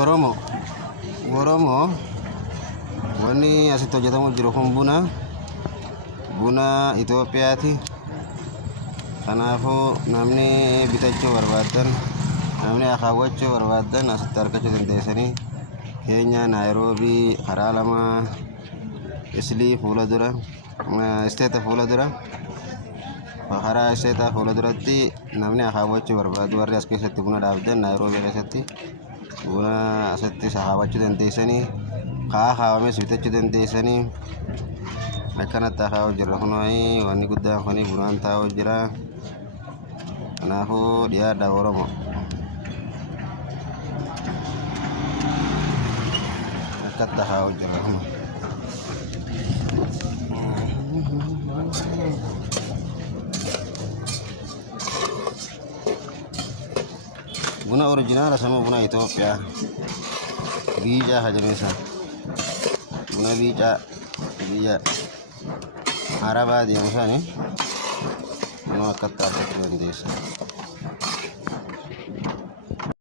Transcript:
Oromoo. Oromoo wanni asitti hojjetamu jiru kun buna Itoophiyaati. Kanaafuu namni bitachuu barbaadan, namni akaawwachuu barbaadan asitti argachuu dandeessanii. Keenya Naayiroobii karaa lama Islii fuula dura, isteeta fuula dura. Karaa isteetaa fuula duratti namni akaawwachuu barbaadu warri as keessatti buna dhaabdan Naayiroobii keessatti buna asitti akaawwachuu dandeessanii. Kaa akaawwames bitachuu dandeessanii. Akkanatti akaawwaa jirra kunoo wanni guddaan kuni bunaan taa'uu jira. Kanaafuu dhiyaadha Oromoo. Akkatti akaawwaa jirra kunoo. Buna oriijinaala sama buna Itoophiyaa. Biicaa hajamesa. Buna biicaa biyya Arabaa deemu sani. Buna akkatti argachuu dandeessa.